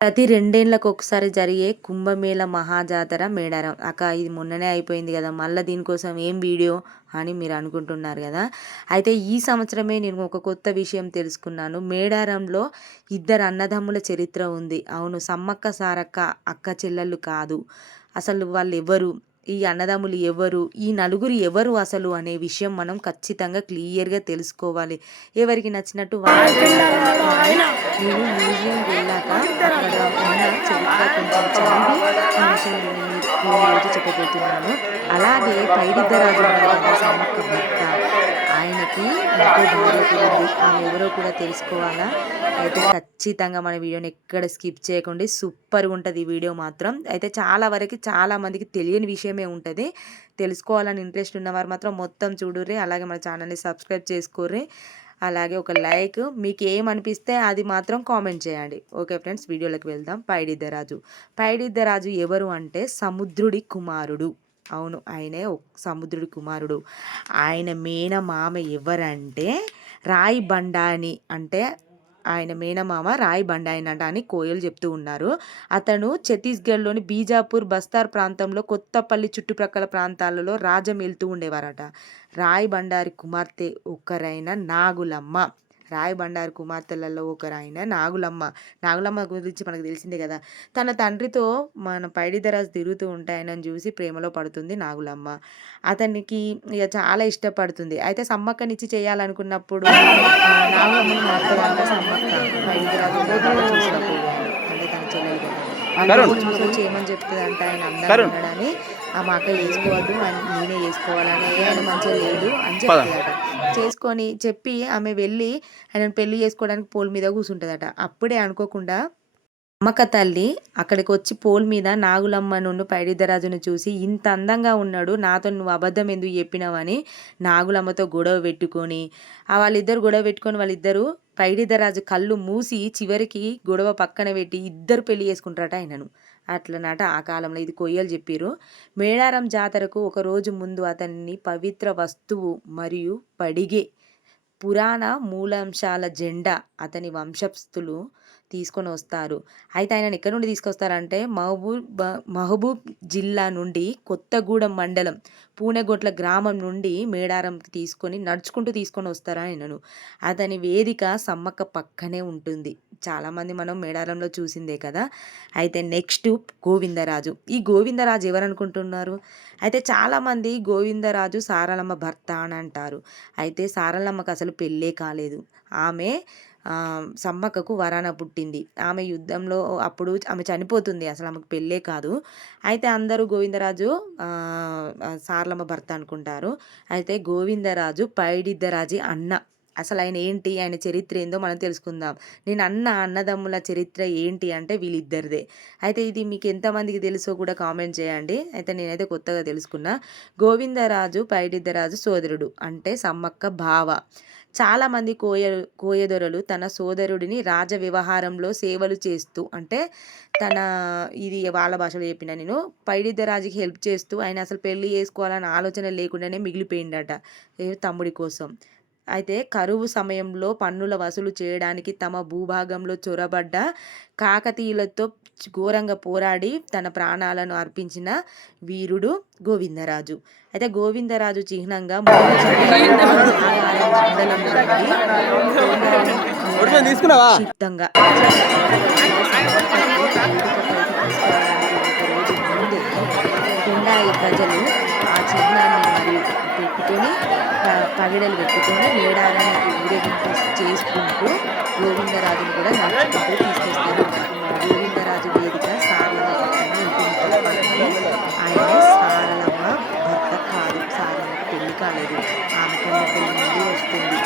ప్రతి రెండేళ్ళకు ఒకసారి జరిగే కుంభమేళ మహాజాతర మేడారం. అక్క ఇది మొన్ననే అయిపోయింది కదా మళ్ళీ దీనికోసం ఏం వీడియో అని మీరు అనుకుంటున్నారు కదా? అయితే ఈ సంవత్సరమే నేను ఒక కొత్త విషయం తెలుసుకున్నాను. మేడారంలో ఇద్దరు అన్నదమ్ముల చరిత్ర ఉంది. అవును సమ్మక్క సారక్క అక్క చెల్లెళ్ళు కాదు. అసలు వాళ్ళు ఎవరు ఈ అన్నదమ్ములు ఎవరు ఈ నలుగురు ఎవరు అసలు అనే విషయం మనం ఖచ్చితంగా క్లియర్గా తెలుసుకోవాలి ఎవరికి నచ్చినట్టు నేను మ్యూజియం వెళ్ళాక అక్కడ ఉన్న చరిత్ర కొంచెం చదివి ఈ విషయం నేను ఈరోజు చెప్పబోతున్నాను అలాగే పైడిద్దరాజు సమ్మక్క భర్త ఆయనకి ఇంకో భార్య ఉంది ఆమె ఎవరో కూడా తెలుసుకోవాలా? అయితే ఖచ్చితంగా మన వీడియోని ఎక్కడ స్కిప్ చేయకండి. సూపర్గా ఉంటుంది ఈ వీడియో మాత్రం. అయితే చాలా వరకు చాలా మందికి తెలియని విషయమే ఉంటుంది. తెలుసుకోవాలని ఇంట్రెస్ట్ ఉన్నవారు మాత్రం మొత్తం చూడుర్రి. అలాగే మన ఛానల్ని సబ్స్క్రైబ్ చేసుకోర్రి. అలాగే ఒక లైక్. మీకు ఏమనిపిస్తే అది మాత్రం కామెంట్ చేయండి. ఓకే ఫ్రెండ్స్ వీడియోలోకి వెళ్దాం. పైడిద్దరాజు. పైడిద్దరాజు ఎవరు అంటే సముద్రుడి కుమారుడు. అవును. ఆయనే సముద్రుడి కుమారుడు. ఆయన మేనమామ ఎవరంటే రాయి బండాని అంటే ఆయన మేనమామ రాయ్ బండాయినట అని కోయలు చెప్తూ ఉన్నారు. అతను ఛత్తీస్గఢ్లోని బీజాపూర్ బస్తార్ ప్రాంతంలో కొత్తపల్లి చుట్టుప్రక్కల ప్రాంతాలలో రాజం వెళ్తూ ఉండేవారట. రాయ్ బండారి కుమార్తె ఒకరైన నాగులమ్మ. రాయబండారు కుమార్తెలలో ఒకరైన నాగులమ్మ. నాగులమ్మ గురించి మనకు తెలిసిందే కదా. తన తండ్రితో మన పైడిదరాజు తిరుగుతూ ఉంటాయనని చూసి ప్రేమలో పడుతుంది నాగులమ్మ. అతనికి ఇక చాలా ఇష్టపడుతుంది. అయితే సమ్మక్కనిచ్చి చేయాలనుకున్నప్పుడు నాగులమ్మని మార్తదాక సమ్మక్క. పైడిదరాజు చూసినప్పుడు. చూసి ఏమని చెప్తుంది అంటే ఆయన అందరూ ఉన్నాడని ఆ మా అక్క చేసుకోవద్దు నేనే చేసుకోవాలని ఆయన మంచిగా లేడు అని చెప్తుందట. చేసుకొని చెప్పి ఆమె వెళ్ళి ఆయన పెళ్ళి చేసుకోవడానికి పోల్ మీద కూర్చుంటుందట అప్పుడే అనుకోకుండా అమ్మక తల్లి అక్కడికి వచ్చి పోల్ మీద నాగులమ్మ నుండి పైడిద్దరాజును చూసి ఇంత అందంగా ఉన్నాడు నాతో నువ్వు అబద్ధం ఎందుకు చెప్పినావని నాగులమ్మతో గొడవ పెట్టుకొని ఆ వాళ్ళిద్దరు గొడవ పెట్టుకొని వాళ్ళిద్దరు పైడిద్దరాజు కళ్ళు మూసి చివరికి గొడవ పక్కన పెట్టి ఇద్దరు పెళ్ళి చేసుకుంటారట ఆయనను. అట్లనట ఆ కాలంలో ఇది కొయ్యలు చెప్పారు మేడారం జాతరకు ఒక రోజు ముందు అతన్ని పవిత్ర వస్తువు మరియు పడిగే పురాణ మూలాంశాల జెండా అతని వంశస్థులు తీసుకొని వస్తారు. అయితే ఆయన ఎక్కడి నుండి తీసుకొస్తారంటే మహబూబ్ మహబూబ్ జిల్లా నుండి కొత్తగూడెం మండలం పూనెగొట్ల గ్రామం నుండి మేడారంకి తీసుకొని నడుచుకుంటూ తీసుకొని వస్తారు ఆయనను. అతని వేదిక సమ్మక్క పక్కనే ఉంటుంది. చాలామంది మనం మేడారంలో చూసిందే కదా. అయితే నెక్స్ట్ గోవిందరాజు. ఈ గోవిందరాజు ఎవరనుకుంటున్నారు? అయితే చాలామంది గోవిందరాజు సారలమ్మ భర్త అని అంటారు. అయితే సారలమ్మకు అసలు పెళ్ళే కాలేదు. ఆమె సమ్మక్కకు వరాన పుట్టింది. ఆమె యుద్ధంలో అప్పుడు ఆమె చనిపోతుంది. అసలు ఆమెకు పెళ్ళే కాదు. అయితే అందరూ గోవిందరాజు సార్లమ్మ భర్త అనుకుంటారు. అయితే గోవిందరాజు పైడిద్దరాజు అన్న అసలు ఆయన ఏంటి ఆయన చరిత్ర ఏందో మనం తెలుసుకుందాం. నేను అన్న అన్నదమ్ముల చరిత్ర ఏంటి అంటే వీళ్ళిద్దరిదే. అయితే ఇది మీకు ఎంతమందికి తెలుసో కూడా కామెంట్ చేయండి. అయితే నేనైతే కొత్తగా తెలుసుకున్నా. గోవిందరాజు పైడిద్దరాజు సోదరుడు అంటే సమ్మక్క బావ. చాలామంది కోయ కోయదొరలు తన సోదరుడిని రాజ వ్యవహారంలో సేవలు చేస్తూ అంటే తన ఇది వాళ్ళ భాషలో చెప్పిన నేను పైడిద్దరాజుకి హెల్ప్ చేస్తూ ఆయన అసలు పెళ్ళి చేసుకోవాలన్న ఆలోచన లేకుండానే మిగిలిపోయిందట తమ్ముడి కోసం. అయితే కరువు సమయంలో పన్నుల వసూలు చేయడానికి తమ భూభాగంలో చొరబడ్డ కాకతీయులతో ఘోరంగా పోరాడి తన ప్రాణాలను అర్పించిన వీరుడు గోవిందరాజు. అయితే గోవిందరాజు చిహ్నంగా సిద్ధంగా కొండాయి ప్రజలు ఆ చిహ్నాన్ని మరియు పెట్టుకొని పగిడలు పెట్టుకొని మేడారాన్ని ఊరేగింపు చేసుకుంటూ గోవిందరాజును కూడా నడుచుకుంటూ కాలేదు. ఆమె నుండి వస్తుంది.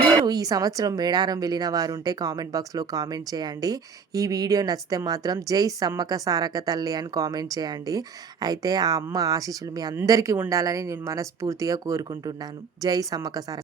మీరు ఈ సంవత్సరం మేడారం వెళ్ళిన వారు ఉంటే కామెంట్ బాక్స్లో కామెంట్ చేయండి. ఈ వీడియో నచ్చితే మాత్రం జై సమ్మక సారక తల్లి అని కామెంట్ చేయండి. అయితే ఆ అమ్మ ఆశీస్సులు మీ అందరికీ ఉండాలని నేను మనస్ఫూర్తిగా కోరుకుంటున్నాను. జై సమ్మక సారక